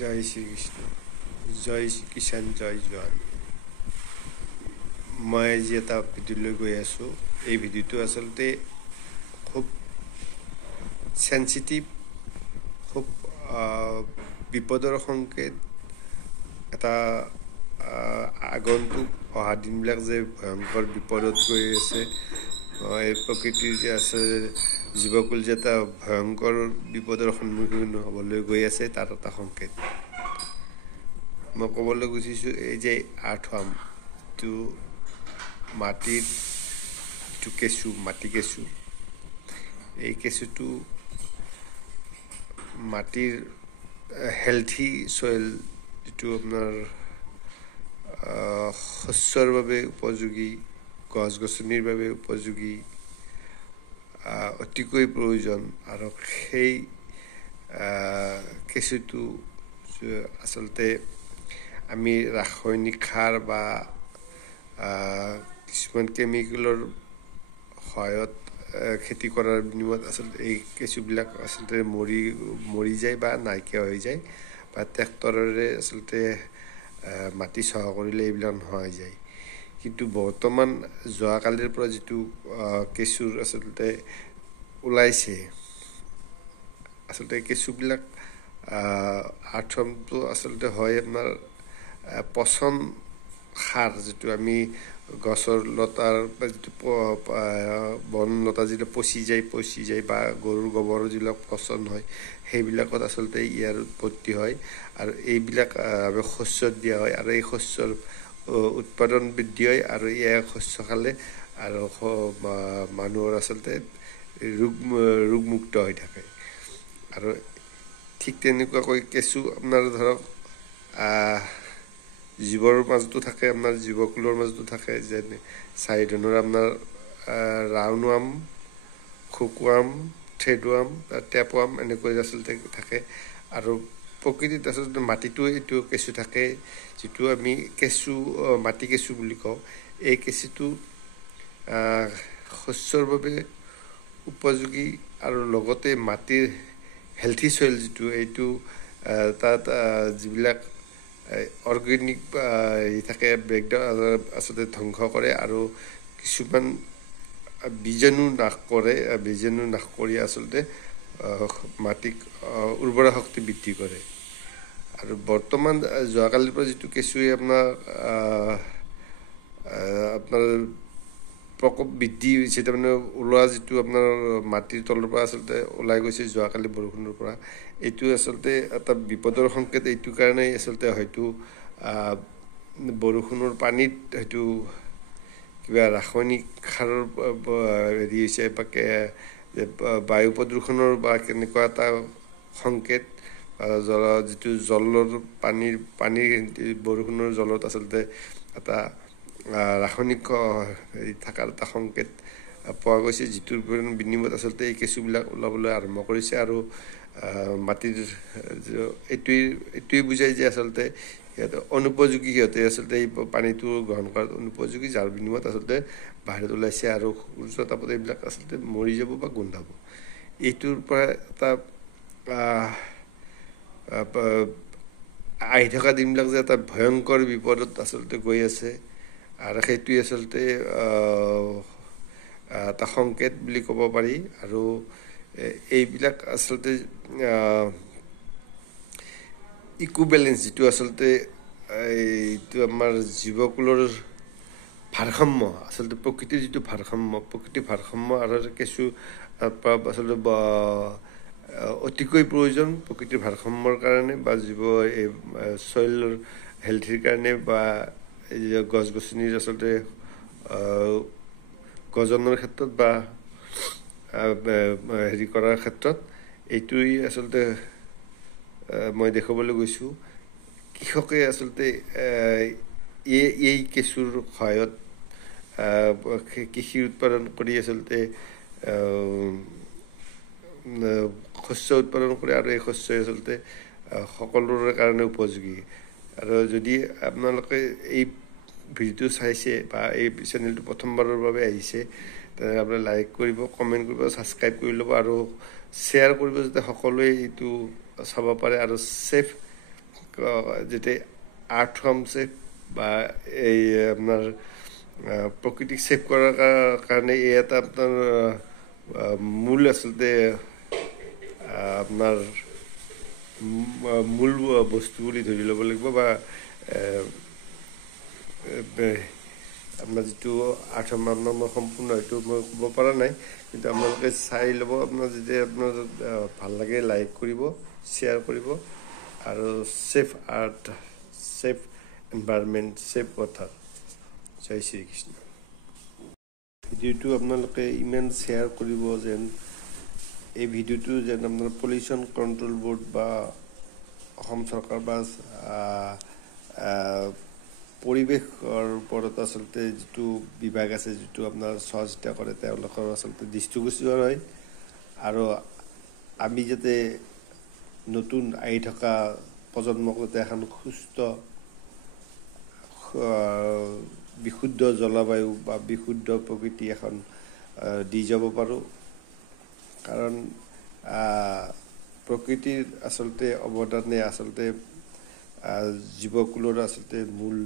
জয় শ্ৰীকৃষ্ণ, জয় কিষাণ, জয় জোৱান। মই আজি এটা ভিডিঅ'লৈ গৈ আছোঁ। এই ভিডিঅ'টো আচলতে খুব চেঞ্চিটিভ, খুব বিপদৰ সংকেত। এটা আগন্তুক অহা দিনবিলাক যে ভয়ংকৰ বিপদত গৈ আছে, এই প্ৰকৃতিৰ যে আছে জীৱকুল যে এটা ভয়ংকৰ বিপদৰ সন্মুখীন হ'বলৈ গৈ আছে, তাৰ এটা সংকেত মই ক'বলৈ খুজিছোঁ। এই যে আৰ্থৱাৰ্ম, যিটো মাটিৰ যিটো কেঁচু, মাটি কেঁচু, এই কেঁচুটো মাটিৰ হেল্থি চইল, যিটো আপোনাৰ শস্যৰ বাবে উপযোগী, গছ গছনিৰ বাবে উপযোগী, অতিকৈ প্ৰয়োজন। আৰু সেই কেঁচুটো আচলতে আমি ৰাসায়নিক সাৰ বা কিছুমান কেমিকেলৰ সহায়ত খেতি কৰাৰ বিনিময়ত আচলতে এই কেঁচুবিলাক আচলতে মৰি যায় বা নাইকিয়া হৈ যায়, বা ট্ৰেক্টৰেৰে আচলতে মাটি চহা কৰিলে এইবিলাক নোহোৱা হৈ যায়। কিন্তু বৰ্তমান যোৱাকালিৰ পৰা যিটো কেঁচুৰ আচলতে ওলাইছে, আচলতে কেঁচুবিলাক আৰ্থৱাৰ্মটো আচলতে হয় আপোনাৰ পচন সাৰ, যিটো আমি গছৰ লতাৰ যিটো বন লতা যিটো পচি যায় বা গৰুৰ গোবৰ যিবিলাক পচন হয়, সেইবিলাকত আচলতে ইয়াৰ উৎপত্তি হয়। আৰু এইবিলাক শস্যত দিয়া হয়, আৰু এই শস্যৰ উৎপাদন বৃদ্ধি হয়, আৰু এই শস্য খালে আৰু মানুহৰ আচলতে ৰোগমুক্ত হৈ থাকে। আৰু ঠিক তেনেকুৱাকৈ কেঁচু আপোনাৰ ধৰক জীৱৰ মাজতো থাকে, আপোনাৰ জীৱকুলৰ মাজতো থাকে। যেনে চাৰি ধৰণৰ আপোনাৰ ৰাউণ্ডৱাৰ্ম, খুকৱাৰ্ম, থ্ৰেডৱাৰ্ম, টেপৱাৰ্ম, এনেকৈ আচলতে থাকে। আৰু প্ৰকৃতিত আচলতে মাটিতো এইটো কেঁচু থাকে, যিটো আমি কেঁচু, মাটি কেঁচু বুলি কওঁ। এই কেঁচুটো শস্যৰ বাবে উপযোগী, আৰু লগতে মাটিৰ হেল্থি চইল যিটো, এইটো তাত যিবিলাক অৰ্গেনিক থাকে ব্ৰেকডাউন আচলতে ধ্বংস কৰে, আৰু কিছুমান বীজাণু নাশ কৰে। বীজাণু নাশ কৰি আচলতে মাটিক উৰ্বৰা শক্তি বৃদ্ধি কৰে। আৰু বৰ্তমান যোৱাকালিৰ পৰা যিটো কেঁচুৱে আপোনাৰ প্ৰকোপ বৃদ্ধি হৈছে, তাৰমানে ওলোৱা যিটো আপোনাৰ মাটিৰ তলৰ পৰা আচলতে ওলাই গৈছে যোৱাকালি বৰষুণৰ পৰা, এইটো আচলতে এটা বিপদৰ সংকেত। এইটো কাৰণেই আচলতে হয়তো বৰষুণৰ পানীত হয়তো কিবা ৰাসায়নিক সাৰৰ হেৰি হৈছে, বা বায়ু প্ৰদূষণৰ বা কেনেকুৱা এটা সংকেত। যিটো জলৰ পানীৰ বৰষুণৰ জলত আচলতে এটা ৰাসায়নিক হেৰি থকাৰ এটা সংকেত পোৱা গৈছে, যিটোৰ বিনিময়ত আচলতে এই কেঁচুবিলাক ওলাবলৈ আৰম্ভ কৰিছে। আৰু মাটিৰ এইটোৱেই বুজায় যে আচলতে সিহঁতে অনুপযোগী, সিহঁতে আচলতে এই পানীটো গ্ৰহণ কৰাত অনুপযোগী, যাৰ বিনিময়ত আচলতে বাহিৰত ওলাইছে, আৰু সূৰ্য তাপত এইবিলাক আচলতে মৰি যাব বা গোন্ধাব। এইটোৰ পৰা এটা আহি থকা দিনবিলাক যে এটা ভয়ংকৰ বিপদত আচলতে গৈ আছে, আৰু সেইটোৱে আচলতে এটা সংকেত বুলি ক'ব পাৰি। আৰু এইবিলাক আচলতে ইকুবেলেঞ্চ, যিটো আচলতে এইটো আমাৰ জীৱকুলৰ ভাৰসাম্য, আচলতে প্ৰকৃতিৰ যিটো প্ৰকৃতিৰ ভাৰসাম্য আৰু কেঁচু আচলতে অতিকৈ প্ৰয়োজন প্ৰকৃতিৰ ভাৰসাম্যৰ কাৰণে, বা এই চইলৰ হেল্থিৰ কাৰণে, বা গছ গছনিৰ আচলতে গজনৰ ক্ষেত্ৰত বা হেৰি কৰাৰ ক্ষেত্ৰত। এইটোৱেই আচলতে মই দেখুৱাবলৈ গৈছোঁ। কৃষকে আচলতে এই কেঁচুৰ সহায়ত কৃষি উৎপাদন কৰি আচলতে শস্য উৎপাদন কৰে, আৰু এই শস্যই আচলতে সকলোৰে কাৰণে উপযোগী। আৰু যদি আপোনালোকে এই ভিডিঅ'টো চাইছে বা এই চেনেলটো প্ৰথমবাৰৰ বাবে আহিছে, তেনেহ'লে আপুনি লাইক কৰিব, কমেণ্ট কৰিব, ছাবস্ক্ৰাইব কৰি ল'ব, আৰু শ্বেয়াৰ কৰিব, যাতে সকলোৱে এইটো চাব পাৰে আৰু ছেফ যেতিয়া আৰ্থ ফাৰ্ম ছেফ বা এই আপোনাৰ প্ৰকৃতিক ছেভ কৰাৰ কাৰণে এই এটা আপোনাৰ মূল আচলতে আপোনাৰ মূল বস্তু বুলি ধৰি ল'ব লাগিব বা আপোনাৰ যিটো আৰ্থ ফাৰ্ম মই সম্পূৰ্ণ সেইটো মই ক'ব পৰা নাই, কিন্তু আপোনালোকে চাই ল'ব। আপোনাৰ যেতিয়া আপোনাৰ ভাল লাগে লাইক কৰিব, শ্বেয়াৰ কৰিব, আৰু ছেফ আৰ্থ, ছেফ এনভাইৰনমেণ্ট, ছেফ ৱাটাৰ। জয় শ্ৰীকৃষ্ণ। ভিডিঅ'টো আপোনালোকে ইমান শ্বেয়াৰ কৰিব যেন এই ভিডিঅ'টো যেন আপোনাৰ পলিউশ্যন কণ্ট্ৰল ব'ৰ্ড বা অসম চৰকাৰ বা পৰিৱেশৰ ওপৰত আচলতে যিটো বিভাগ আছে, যিটো আপোনাৰ চোৱা চিতা কৰে, তেওঁলোকৰ আচলতে দৃষ্টিগোচৰ হয়। আৰু আমি যাতে নতুন আহি থকা প্ৰজন্মক যাতে এখন সুস্থ বিশুদ্ধ জলবায়ু বা বিশুদ্ধ প্ৰকৃতি এখন দি যাব পাৰোঁ। কাৰণ প্ৰকৃতিৰ আচলতে অৱদানে আচলতে জীৱকুলৰ আচলতে মূল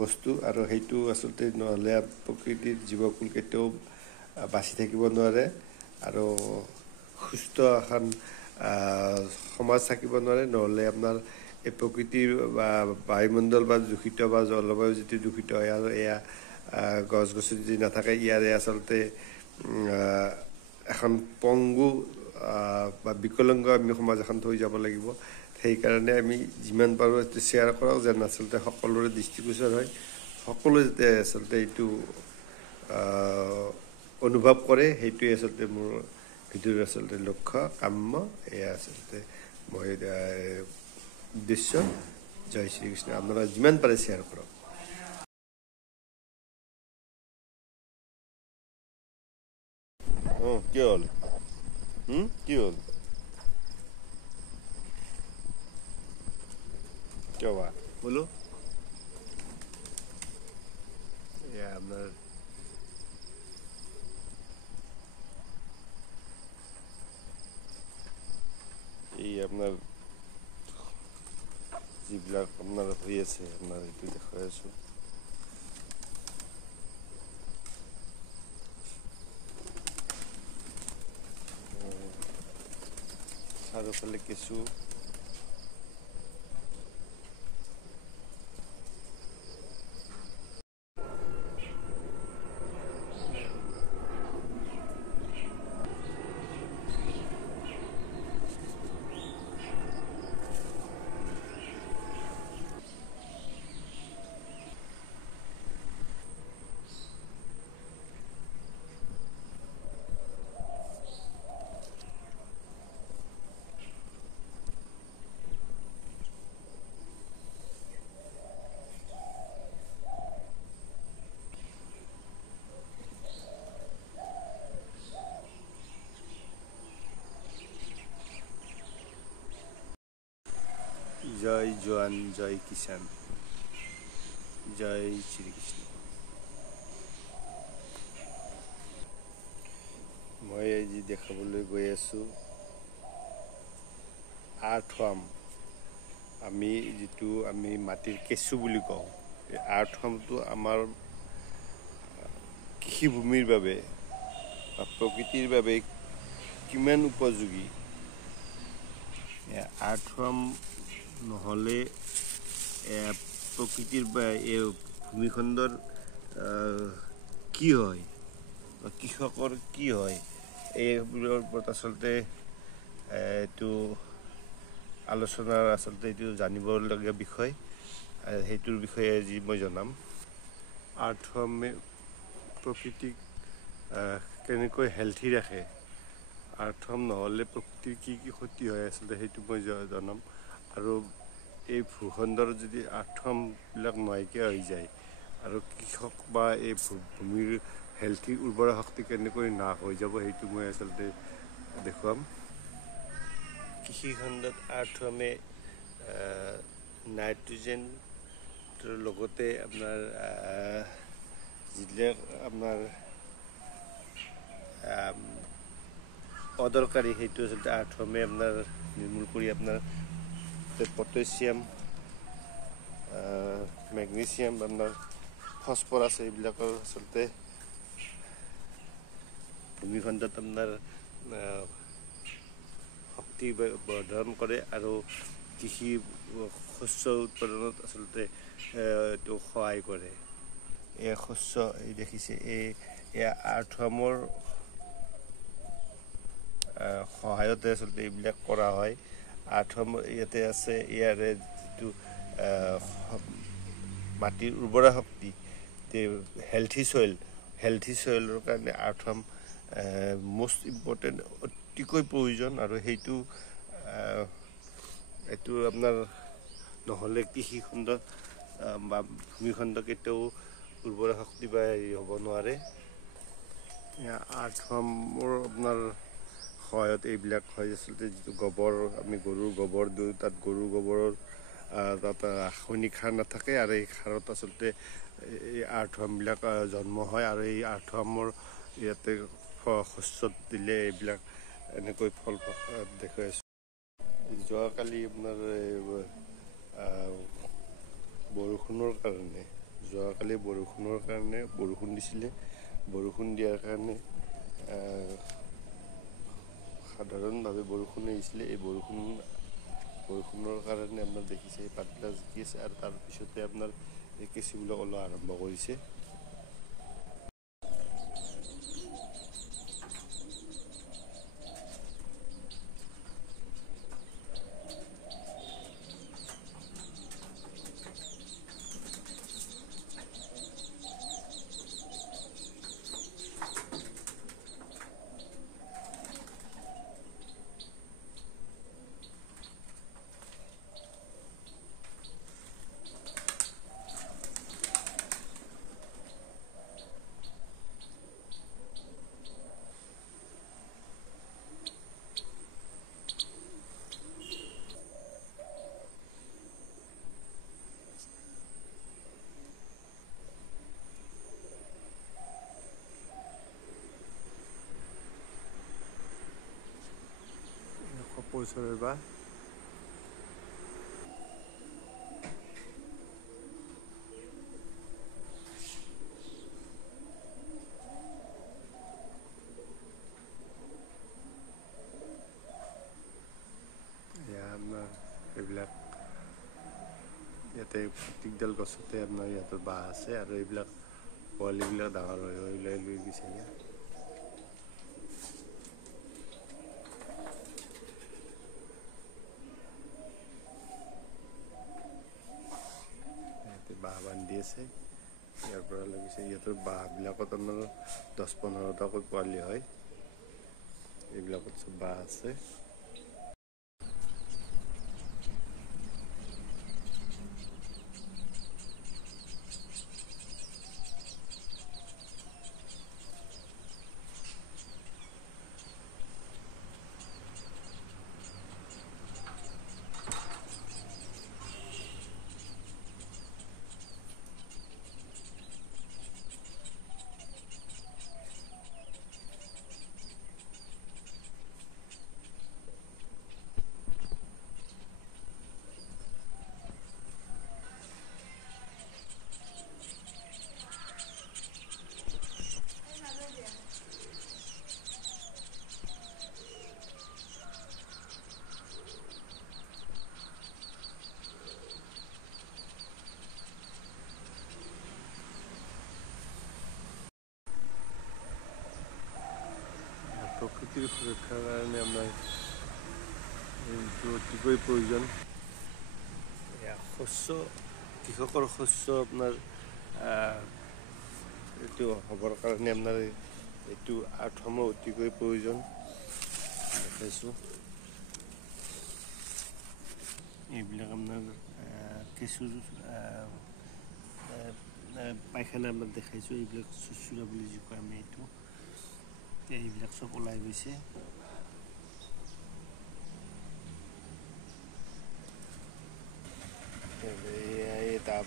বস্তু, আৰু সেইটো আচলতে নহ'লে প্ৰকৃতিৰ জীৱকুল কেতিয়াও বাচি থাকিব নোৱাৰে আৰু সুস্থ এখন সমাজ থাকিব নোৱাৰে। নহ'লে আপোনাৰ এই প্ৰকৃতিৰ বা বায়ুমণ্ডল বা দূষিত বা জলবায়ু যিটো দূষিত হয়, আৰু এয়া গছ গছনি যদি নাথাকে, ইয়াৰে আচলতে এখন পংগু বা বিকলাংগ আমি সমাজ এখন থৈ যাব লাগিব। সেইকাৰণে আমি যিমান পাৰোঁ এইটো শ্বেয়াৰ কৰক, যেন আচলতে সকলোৰে দৃষ্টিগোচৰ হয়, সকলোৱে যাতে আচলতে এইটো অনুভৱ কৰে। সেইটোৱে আচলতে মোৰ ভিডিঅ'ৰ আচলতে লক্ষ্য, কাম্য, এয়া আচলতে মই উদ্দেশ্য। জয় শ্ৰীকৃষ্ণ। আপোনালোকে যিমান পাৰে শ্বেয়াৰ কৰক। কি হ'ল? কি হ'ল? কিয় বা বোলো এয়া আপোনাৰ এই আপোনাৰ যিবিলাক আপোনাৰ হৈ আছে, আপোনাৰ এইটো দেখুৱাই আছোঁ। চাৰিওফালে কেঁচু, জয় জোৱান, জয় কিষাণ, জয় শ্ৰীকৃষ্ণ। মই আজি দেখাবলৈ গৈ আছোঁ আৰ্থ ফাৰ্ম। আমি যিটো মাটিৰ কেঁচু বুলি কওঁ, এই আৰ্থ ফাৰ্মটো আমাৰ কৃষিভূমিৰ বাবে বা প্ৰকৃতিৰ বাবে কিমান উপযোগী। আৰ্থ ফাৰ্ম নহ'লে প্ৰকৃতিৰ বা এই ভূমিখণ্ডৰ কি হয় বা কৃষকৰ কি হয়, এইবোৰৰ ওপৰত আচলতে এইটো আলোচনাৰ আচলতে এইটো জানিবলগীয়া বিষয়। সেইটোৰ বিষয়ে আজি মই জনাম। আৰ্থ ফাৰ্মে প্ৰকৃতিক কেনেকৈ হেল্থি ৰাখে, আৰ্থ ফাৰ্ম নহ'লে প্ৰকৃতিৰ কি কি ক্ষতি হয় আচলতে সেইটো মই জনাম। আৰু এই ভূখণ্ডৰ যদি আৰ্থ ফাৰ্মবিলাক নাইকিয়া হৈ যায়, আৰু কৃষক বা এই ভূমিৰ হেল্থি উৰ্বৰা শক্তি কেনেকৈ নাশ হৈ যাব, সেইটো মই আচলতে দেখুৱাম। কৃষিখণ্ডত আৰ্থ ফাৰ্মে নাইট্ৰজেনৰ লগতে আপোনাৰ যিবিলাক আপোনাৰ অদৰকাৰী সেইটো আচলতে আৰ্থমে আপোনাৰ নিৰ্মূল কৰি আপোনাৰ পটাছিয়াম মেগনেছিয়াম আপোনাৰ ফচফৰাছ এইবিলাকৰ আচলতে ভূমিখণ্ডত আপোনাৰ শক্তি বৰ্ধন কৰে আৰু কৃষি শস্য উৎপাদনত আচলতে এইটো সহায় কৰে। এই শস্য এই দেখিছে এই আৰ্থমৰ সহায়তে আচলতে এইবিলাক কৰা হয়। আৰ্থম ইয়াতে আছে, ইয়াৰে যিটো মাটিৰ উৰ্বৰা শক্তি, হেল্থি চইলৰ কাৰণে আৰ্থম মষ্ট ইম্পৰ্টেণ্ট, অতিকৈ প্ৰয়োজন। আৰু সেইটো আপোনাৰ নহ'লে কৃষিখণ্ড বা ভূমিখণ্ড কেতিয়াও উৰ্বৰা শক্তি বা হেৰি হ'ব নোৱাৰে। আৰ্থমৰ আপোনাৰ সহায়ত এইবিলাক হয়। আচলতে যিটো গোবৰ, আমি গৰুৰ গোবৰ দিওঁ, তাত গৰুৰ গোবৰৰ তাত ৰাসায়নিক সাৰ নাথাকে আৰু এই সাৰত আচলতে এই আৰ্থমবিলাক জন্ম হয় আৰু এই আৰ্থমৰ ইয়াতে শস্যত দিলে এইবিলাক এনেকৈ ফল দেখুৱাইছোঁ। যোৱাকালি আপোনাৰ বৰষুণ দিছিলে, বৰষুণ দিয়াৰ কাৰণে সাধাৰণভাৱে বৰষুণ আহিছিলে। এই বৰষুণৰ কাৰণে আপোনাৰ দেখিছে এই পাতবিলাক জিকি আছে আৰু তাৰপিছতে আপোনাৰ এই কেঁচুবিলাক ওলোৱা আৰম্ভ কৰিছে। পৰিচয় বা আপোনাৰ এইবিলাক ইয়াতে প্ৰত্যেকডাল গছতে আপোনাৰ ইয়াতে বাঁহ আছে আৰু এইবিলাক পোৱালিবিলাক ডাঙৰ হৈ লৈ গৈছে। ইয়াতে বাঁহ বান্ধি আছে, ইয়াৰ পৰা লাগিছে ইয়াতে বাঁহবিলাকত আপোনাৰ 10-15টাকৈ পোৱালি হয়। এইবিলাকত চব বাঁহ আছে। প্ৰকৃতিৰ সুৰক্ষাৰ কাৰণে আমাৰ এইটো অতিকৈ প্ৰয়োজন। কৃষকৰ শস্য আপোনাৰ এইটো হ'বৰ কাৰণে আপোনাৰ এইটো আৰ্থমৰ অতিকৈ প্ৰয়োজন। দেখাইছোঁ এইবিলাক আপোনাৰ কেঁচুৰ পায়খানা আপোনাক দেখাইছোঁ। এইবিলাক চুচুৰা বুলি যি কয় আমি এইটো, এইবিলাক চব ওলাই গৈছে।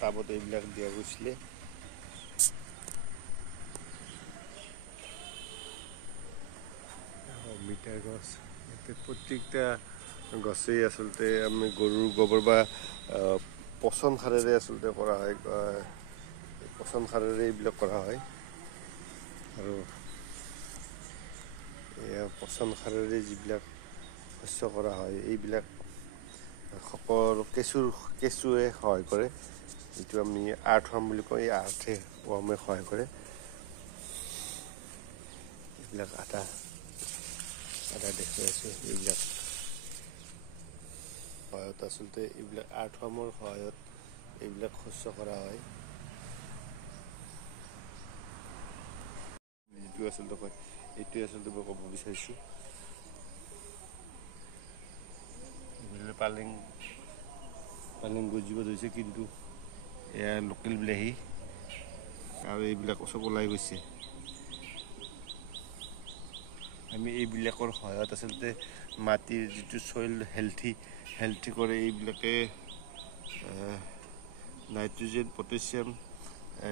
টাবত এইবিলাক দিয়া গৈছিলে। ইটাৰ গছ প্ৰত্যেকটা গছেই আচলতে আমি গৰুৰ গোবৰ বা পচন সাৰেৰে আচলতে কৰা হয়, পচন সাৰেৰে এইবিলাক কৰা হয়। আৰু পচন সাৰেৰে যিবিলাক শস্য কৰা হয় এইবিলাক সকলো কেঁচুৱে সহায় কৰে, যিটো আমি আৰ্থৱৰ্ম বুলি কওঁ, এই আৰ্থৱৰ্মে সহায় কৰে। এইবিলাক আটা দেখুৱাই আছোঁ, এইবিলাক সহায়ত আচলতে এইবিলাক আৰ্থৱৰ্মৰ সহায়ত এইবিলাক শস্য কৰা হয়। যিটো আচলতে কয় এইটোৱে আচলতে মই ক'ব বিচাৰিছোঁ। পালেং গজিব ধৰিছে, কিন্তু এয়া লোকেল বিলাহী আৰু এইবিলাক চব ওলাই গৈছে। আমি এইবিলাকৰ সহায়ত আচলতে মাটিৰ যিটো চইল হেল্থি কৰে। এইবিলাকে নাইট্ৰজেন, পটাছিয়াম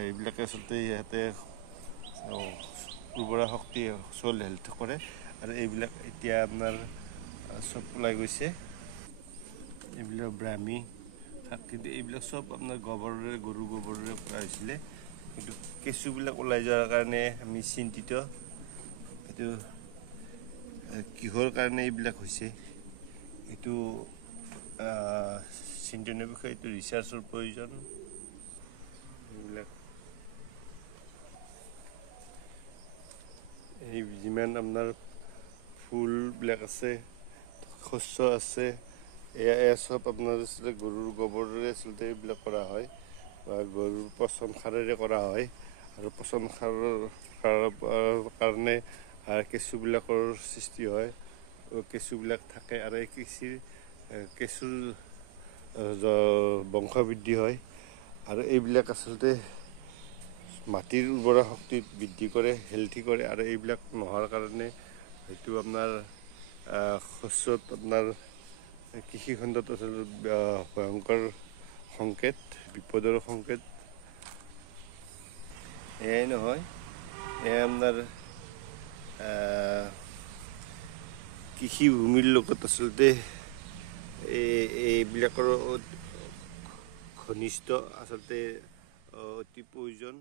এইবিলাকে আচলতে ইয়াতে উৰ্বৰা শক্তি চইল হেল্থ কৰে। আৰু এইবিলাক এতিয়া আপোনাৰ চব ওলাই গৈছে। এইবিলাক ব্ৰাহ্মী শাক, কিন্তু এইবিলাক চব আপোনাৰ গৰুৰ গোবৰেৰে কৰা হৈছিলে। কিন্তু কেঁচুবিলাক ওলাই যোৱাৰ কাৰণে আমি চিন্তিত। এইটো কিহৰ কাৰণে এইবিলাক হৈছে, এইটো চিন্তনীয় বিষয়ে। এইটো ৰিচাৰ্চৰ প্ৰয়োজন। এইবিলাক এই যিমান আপোনাৰ ফুলবিলাক আছে, শস্য আছে, এয়া চব আপোনাৰ আচলতে গৰুৰ গোবৰেৰে আচলতে এইবিলাক কৰা হয়, বা গৰুৰ পচন সাৰেৰে কৰা হয়। আৰু পচন সাৰৰ কাৰণে কেঁচুবিলাকৰ সৃষ্টি হয়, কেঁচুবিলাক থাকে, আৰু এই কেঁচুৰ বংশ বৃদ্ধি হয়। আৰু এইবিলাক আচলতে মাটিৰ উৰ্বৰা শক্তি বৃদ্ধি কৰে, হেল্থি কৰে। আৰু এইবিলাক নোহোৱাৰ কাৰণে হয়তো আপোনাৰ শস্যত আপোনাৰ কৃষি খণ্ডত আচলতে ভয়ংকৰ সংকেত, বিপদৰ সংকেত। এয়াই নহয়, এয়া আপোনাৰ কৃষিভূমিৰ লগত আচলতে এইবিলাকৰ ঘনিষ্ঠ আচলতে অতি প্ৰয়োজন।